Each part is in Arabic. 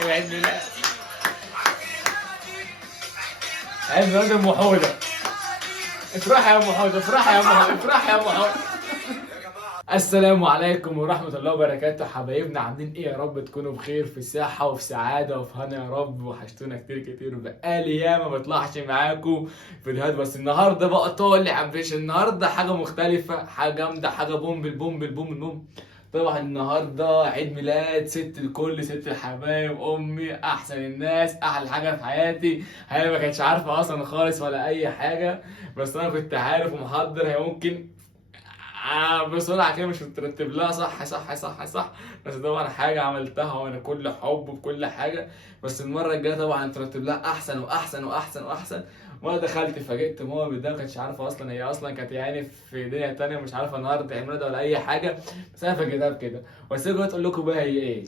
عيد ميلاد عيد ميلاد ام حوده. افرحي يا ام حوده، افرحي يا ام حوده، افرحي يا ام حوده. السلام عليكم ورحمة الله وبركاته حبايبنا، عاملين ايه؟ يا رب تكونوا بخير، في صحة وفي سعادة وفي هنا يا رب. وحشتونا كتير كتير، بقالي ياما ما بطلعش معاكم فيديوهات، بس النهارده بقى طالع مفيش. النهارده حاجة مختلفة، حاجة جامدة، حاجة بوم بالبوم بالبوم بالبوم. طبعا النهارده عيد ميلاد ست الكل، ست الحبايب، امي، احسن الناس، احلى حاجة في حياتي. هي ما كانتش عارفة اصلا خالص ولا اي حاجة، بس انا كنت عارف ومحضر. هي ممكن بسرعة كده مش مترتب لها صح صح صح صح، بس طبعا حاجة عملتها وانا كل حب وكل حاجة. بس المرة الجاية طبعا ترتب لها احسن واحسن واحسن واحسن. وانا دخلت فاجئت ماما بالده، ما كانتش عارفة اصلا، هي اصلا كانت يعني في دنيا تانية، مش عارفة النهارده عيد ميلادها ولا اي حاجة. بس انا فاجئتها بكده، بس اجي تقول لكم بقى هي ايه.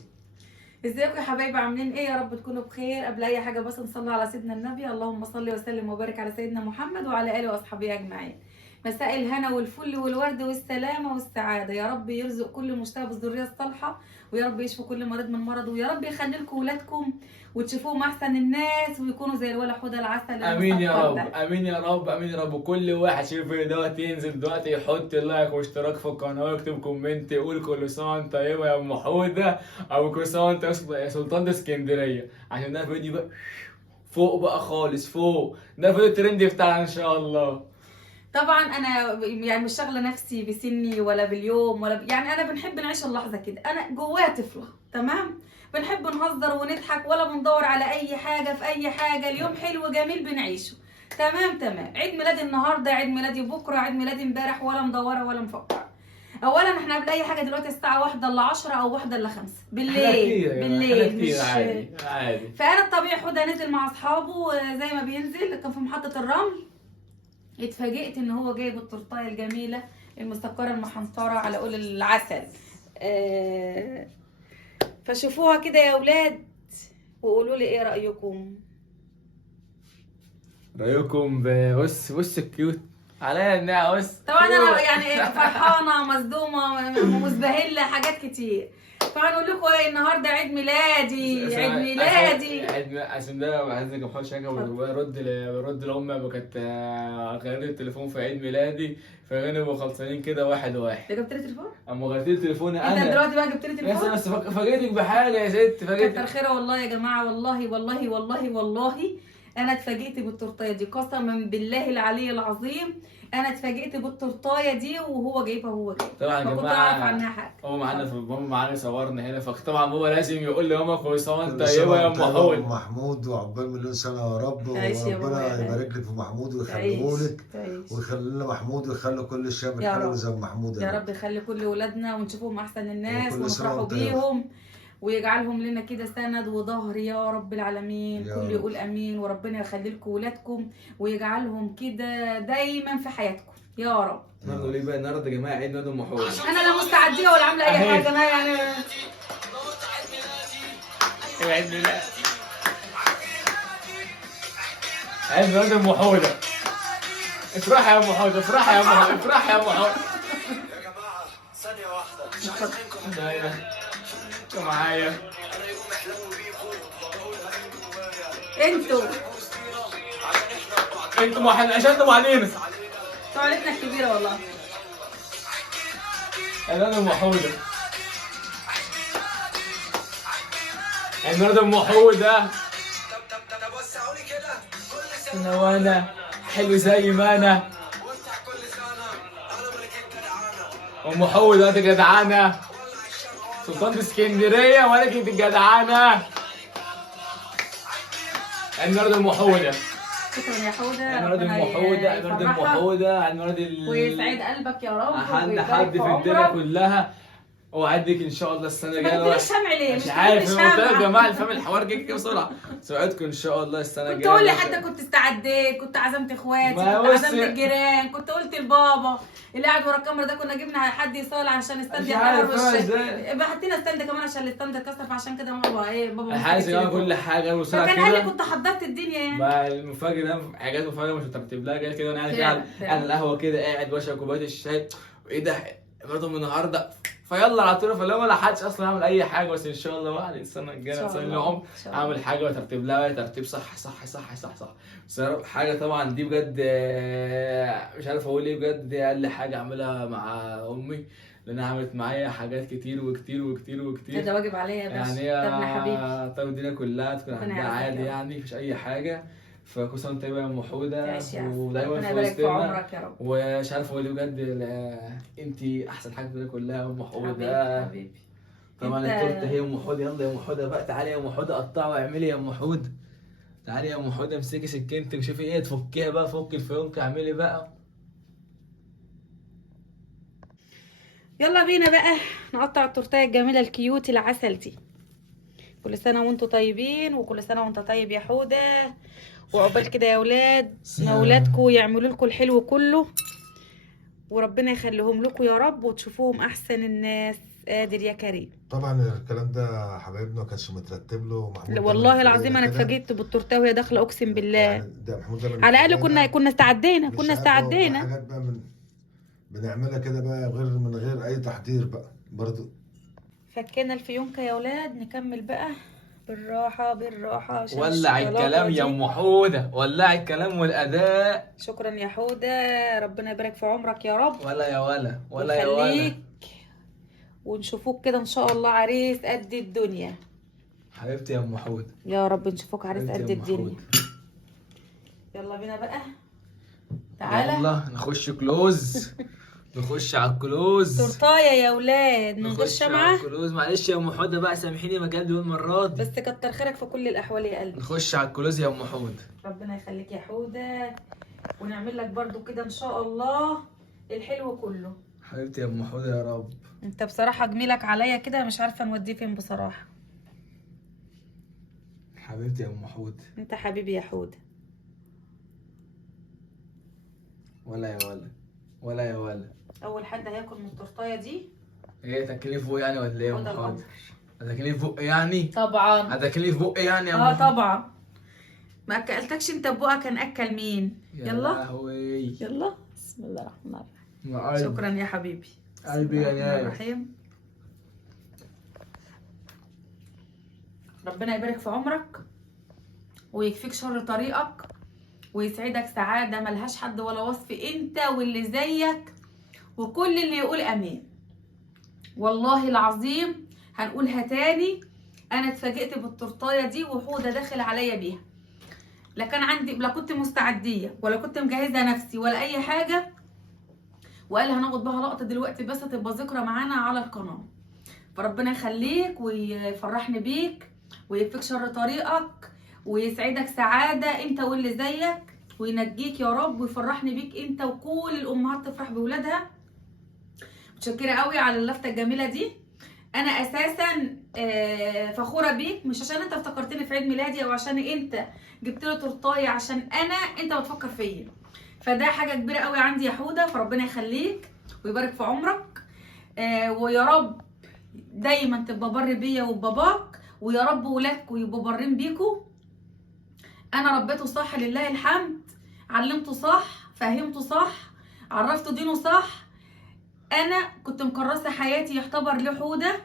ازيكم يا حبايبي؟ عاملين ايه؟ يا رب تكونوا بخير. قبل اي حاجه بس نصلي على سيدنا النبي، اللهم صل وسلم وبارك على سيدنا محمد وعلى اله واصحابه اجمعين. مساء الهنا والفل والورد والسلامه والسعاده، يا رب يرزق كل مشتاق بالذريه الصالحه، ويا رب يشفي كل مريض من مرضه، ويا رب يخلي لكم ولادكم وتشوفوهم احسن الناس، ويكونوا زي الولا حوده العسل امين يا المسكر رب، ده. امين يا رب، امين يا رب. كل واحد شايف الفيديو دوت ينزل دلوقتي يحط لايك واشتراك في القناه ويكتب كومنت يقول كل سنه وانت طيبه يا ام حوده، او كل سنه وانت يا سلطان اسكندريه، عشان ده فيديو بقى فوق بقى خالص فوق. ده فيديو الترند بتاعنا ان شاء الله. طبعا انا يعني مش شاغله نفسي بسني ولا باليوم ولا يعني انا بنحب نعيش اللحظه كده، انا جوايا طفله تمام. بنحب نهزر ونضحك ولا بندور على اي حاجه في اي حاجه، اليوم حلو جميل بنعيشه. تمام تمام. عيد ميلادي النهارده، عيد ميلادي بكره، عيد ميلادي امبارح، ولا مدوره ولا مفكره. اولا احنا قبل اي حاجه دلوقتي الساعه 1 الا 10 او 1 الا 5 حاجة بالليل كتير يا جماعة، حاجة كتير، مش عادي عادي. فانا الطبيعي حوده نزل مع اصحابه زي ما بينزل، كان في محطه الرمل. اتفاجئت ان هو جايب التورتايه الجميله المسكره المحنطره على قول العسل. فشوفوها كده يا اولاد وقولوا لي ايه رايكم. رايكم بص الكيوت عليا انها بص. طبعا انا يعني فرحانه مصدومه مزبهله حاجات كتير. فهنقول لكم ايه النهارده؟ عيد ميلادي، عيد ميلادي. عشان ده عايزك محوش حاجه، برد لامي كانت غيرت التليفون في عيد ميلادي، فكانوا خلصانين كده واحد واحد. انت جبت لي تليفون؟ اما غيرت لي تليفوني انا. انت دلوقتي بقى جبت لي تليفون؟ بس فاجئتك بحاجه يا ست، كتر فاجئتك. خيرها والله يا جماعه، والله والله والله والله انا اتفاجئت بالتورتايه دي، قسما بالله العلي العظيم. انا اتفاجئت بالتورتايه دي وهو جايبها، هو جايبها طبعا يا ما كنت جماعه اعرف عنها حاجه. هو معانا في ماما، معانا صورنا هنا، فطبعا بابا لازم يقول لماما كل سنه وانت كل سنة طيبه يا وانت ام طيبة يا حول. محمود، وعقبال مليون سنة يا رب، تعيش يا بابا يا وربنا غالي. يبارك لك في محمود تعيش ويخليهولك، تعيش ويخلي لنا محمود ويخلي كل الشعب يا رب. الحلو زي محمود يا رب يخلي كل ولادنا ونشوفهم احسن الناس وكل سنة ونفرحوا وانت طيب. بيهم، ويجعلهم لنا كده سند وظهر يا رب العالمين. يا كل رب. يقول امين، وربنا يخلي لكم ولادكم ويجعلهم كده دايما في حياتكم يا رب. النهارده ليه بقى؟ النهارده يا جماعه عيد ميلاد ام حول. انا لا مستعديه ولا عامله اي أهي. حاجه، انا يعني عيد ميلاد عيد ميلاد ام حوده. افرحي يا ام حوده، افرحي يا ام حوده، افرحي يا ام حوده. يا جماعة ثانية واحدة مش عايزينكم دايما انتوا معايا. أنا يوم محلو بيكم بقولها من جوايا انتوا عشان إحنا انتوا عشان علينا. طالتنا الكبيره والله. عيد ميلاد ام حوده، عيد ميلاد ام حوده. طب وسعوا لي كده كل سنة انا وانا حلو زي ما انا. وانت كل سنة أنا ملك الجدعانة ام حوده انت جدعانه، ولع الشمع سلطان اسكندريه ملكة الجدعانه. عيد ميلاد ام حوده، شكرا يا حوده. عيد ميلاد ام ربنا حوده، عيد ميلاد ام يفرحك حوده، عيد ميلاد ويسعد قلبك يا رب احن ويبارك حد في الدنيا عمرك. كلها. اوعدك ان شاء الله السنه ما الجايه جبتليش شمع ليه؟ مش عارف، جبتليش انا قلت لك شمع. يا جماعه الفهم الحوار جه كده بسرعه. سعادتكم ان شاء الله السنه الجايه. كنت تقول لي حتى كنت استعديت، كنت عزمت اخواتي، ما كنت بص- عزمت الجيران، كنت قلت لبابا اللي قاعد ورا الكاميرا ده كنا جبنا حد يصور عشان استند مش عارف يحرر ازاي. حطينا استند كمان عشان الاستند اتكسر، فعشان كده بابا ايه بابا حاسس مسك ان التليفون. كل حاجه بسرعه فكان قال لي كده. كنت حضرت الدنيا يعني. ما المفاجاه ده حاجات مفاجاه مش مترتب لها، جاي كده وانا قاعد فعلا، على فعلا. القهوه كده قاعد بشرب كوبايه الشاي. ايه ده؟ برضه من النهارده فيلا على طول، فلو ما لحقتش اصلا اعمل اي حاجه، بس ان شاء الله بعد السنه الجايه إن شاء مثلا الله. لهم إن شاء الله. اعمل حاجه وترتيب لها ترتيب صح صح صح صح صح. بس حاجه طبعا دي بجد مش عارف اقول ايه، بجد دي اقل حاجه اعملها مع امي، لانها عملت معايا حاجات كتير وكتير وكتير وكتير. ده واجب عليا يا باشا. يعني ده ابن حبيبي. طب الدنيا كلها تكون ربنا عندها يعزك يا عادي، رب. يعني مفيش اي حاجه. فكل سنه وانت طيبه يا ام حوده، تعيش يا عسل. ودايما ربنا في يبارك في وسطنا. عمرك يا رب. ومش عارف اقول ايه بجد، انت احسن حاجه في الدنيا كلها يا ام حبيبي حوده. حبيبي. طبعا أنت- التورته هي ام حوده. يلا يا ام حوده بقى، تعالي يا ام حوده قطعي واعملي يا ام حوده. تعالي يا ام حوده امسكي سكينتك وشوفي ايه تفكيها بقى، فكي الفيونكه اعملي بقى. يلا بينا بقى نقطع التورتايه الجميله الكيوت العسل دي. كل سنه وانتم طيبين، وكل سنه وانت طيب يا حوده، وعقبال كده يا اولاد اولادكم يعملوا لكم الحلو كله، وربنا يخليهم لكم يا رب، وتشوفوهم احسن الناس. قادر يا كريم. طبعا الكلام ده حبايبنا ما كانش مترتب له. محمود دايماً والله في العظيم انا البداية كده. اتفاجئت بالتورته وهي داخله، اقسم بالله. يعني ده محمود دايما على في الاقل البداية كنا استعدينا، مش كنا عارف، هو استعدينا. حاجات بقى بنعملها كده بقى من غير اي تحضير بقى برضو. فكينا الفيونكه يا اولاد، نكمل بقى بالراحه بالراحه عشان ولع الشوكولاتة الكلام يا دي. ام حوده، ولع الكلام والاداء. شكرا يا حوده، ربنا يبارك في عمرك يا رب ولا يا ولا ولا يا ولا. ويخليك، ونشوفوك كده ان شاء الله عريس قد الدنيا حبيبتي يا ام حوده. يا رب، نشوفوك عريس حبيبتي قد يا أم الدنيا. حودة. يلا بينا بقى، تعالى. يلا نخش كلوز. نخش على الكلوز. تورتايه يا ولاد من غير نخش على شمعه، الكلوز. معلش يا ام حوده بقى، سامحيني مكان دول المره دي. بس كتر خيرك في كل الاحوال يا قلبي. نخش على الكلوز يا ام حوده. ربنا يخليك يا حوده، ونعمل لك برضو كده ان شاء الله الحلو كله. حبيبتي يا ام حوده يا رب. انت بصراحه جميلك عليا كده، مش عارفه نوديه فين بصراحه. حبيبتي يا ام حوده. انت حبيبي يا حوده. ولا يا ولا ولا يا ولا. اول حد هياكل من التورتايه دي ايه تاكليه في بقي يعني ولا ايه يا ام حوده حوده؟ القمر. هتاكليه في بقي يعني؟ طبعا. هتاكليه في بقي يعني يا ام اه حودة؟ طبعا. ما اكلتكش انت بقى، كان اكل مين؟ يا يلا لهوي. يلا بسم الله الرحمن الرحيم. يا قلبي. شكرا يا حبيبي. بسم قلبي الله يا الرحمن ناس. الرحيم. ربنا يبارك في عمرك ويكفيك شر طريقك ويسعدك سعادة ملهاش حد ولا وصف، انت واللي زيك وكل اللي يقول امين. والله العظيم هنقولها تاني، انا اتفاجئت بالتورتايه دي وحوده داخل عليا بيها. لا كان عندي، لا كنت مستعديه ولا كنت مجهزه نفسي ولا اي حاجه، وقال هناخد بها لقطه دلوقتي بس تبقى ذكرى معانا على القناه. فربنا يخليك ويفرحني بيك ويكفيك شر طريقك ويسعدك سعاده انت واللي زيك، وينجيك يا رب ويفرحني بيك انت، وكل الامهات تفرح بولادها. متشكره قوي على اللفته الجميله دي. انا اساسا فخوره بيك، مش عشان انت افتكرتني في عيد ميلادي او عشان انت جبت لي تورتايه، عشان انت بتفكر فيا. فده حاجه كبيره قوي عندي يا حوده، فربنا يخليك ويبارك في عمرك. ويا رب دايما تبقى بر بيا وبباباك، ويا رب ولادكم يبقوا بارين بيكوا. انا ربيته صح لله الحمد، علمته صح، فهمته صح، عرفته دينه صح. انا كنت مكرسه حياتي يعتبر لحوده،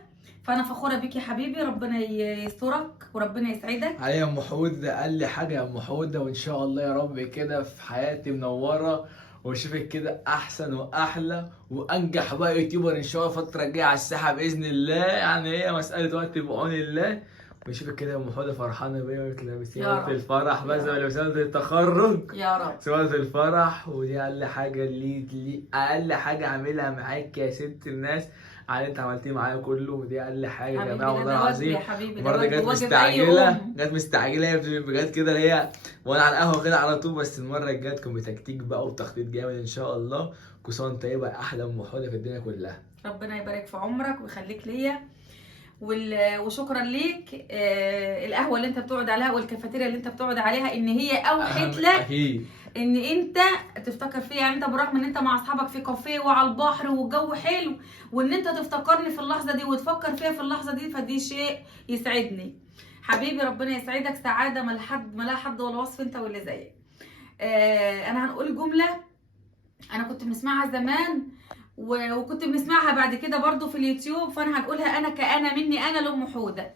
فانا فخوره بيك يا حبيبي. ربنا يسترك وربنا يسعدك. علي يا ام حوده قال لي حاجه يا ام حوده، وان شاء الله يا رب كده في حياتي منوره واشوفك كده احسن واحلى وانجح بقى يوتيوبر ان شاء الله الفتره الجايه على الساحه باذن الله. يعني هي مساله وقت بعون الله، واشوفك كده يا ام حوده فرحانه بيا وتلبسي يا سوره رب. الفرح يا بس رب. ولا سوره التخرج. يا رب. سوره الفرح، ودي اقل حاجه لي اقل حاجه اعملها معاك يا ست الناس على اللي انت عملتيه معايا كله، ودي اقل حاجه يا حبيبي جماعه ده والله واجب العظيم. يا حبيبي، ده المره دي جت واجب أي مستعجله، أم. جت مستعجله هي بجد كده اللي هي وانا على القهوه كده على طول، بس المره الجايه تكون بتكتيك بقى وتخطيط جامد ان شاء الله. كل سنه وانت طيبه يا احلى ام حوده في الدنيا كلها. ربنا يبارك في عمرك ويخليك ليا، وشكرا ليك. القهوه اللي انت بتقعد عليها والكافيتيريا اللي انت بتقعد عليها ان هي اوحت لك اكيد ان انت تفتكر فيا. يعني انت بالرغم ان انت مع اصحابك في كافيه وعلى البحر والجو حلو، وان انت تفتكرني في اللحظه دي وتفكر فيها في اللحظه دي، فدي شيء يسعدني حبيبي. ربنا يسعدك سعاده ما لا حد ولا وصف انت واللي زيك. انا هنقول جمله انا كنت بنسمعها زمان وكنت بنسمعها بعد كده برضو في اليوتيوب، فانا هنقولها انا كأنا مني انا لأم حودة.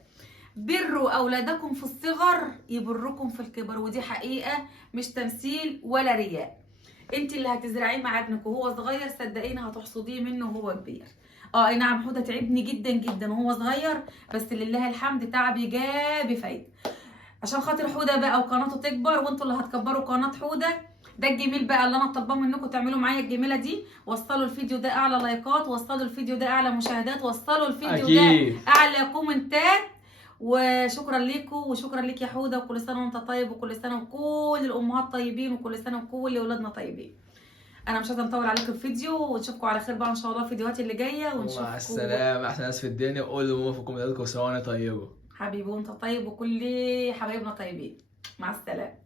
بروا اولادكم في الصغر يبركم في الكبر، ودي حقيقة مش تمثيل ولا رياء. انت اللي هتزرعيه مع ابنك وهو صغير صدقيني هتحصديه منه وهو كبير. اي نعم حودة تعبني جدا جدا وهو صغير، بس لله الحمد تعبي جاب فايدة. عشان خاطر حودة بقى وقناته تكبر وانتوا اللي هتكبروا قناة حودة، ده الجميل بقى اللي انا طالباه منكم تعملوا معايا الجميله دي. وصلوا الفيديو ده اعلى لايكات، وصلوا الفيديو ده اعلى مشاهدات، وصلوا الفيديو أكيد. ده اعلى كومنتات. وشكرا ليكم وشكرا ليك يا حودة، وكل سنه وانت طيب، وكل سنه وكل الامهات طيبين، وكل سنه وكل اولادنا طيبين. انا مش عايزه نطول عليكم الفيديو، ونشوفكم على خير بقى ان شاء الله الفيديوهات اللي جايه، ونشوفكم مع السلامه، احسن ناس في الدنيا. قولوا لماما في الكومنتات كل سنه وأنا طيبه. حبيبي وانت طيب، وكل حبايبنا طيبين. مع السلامه.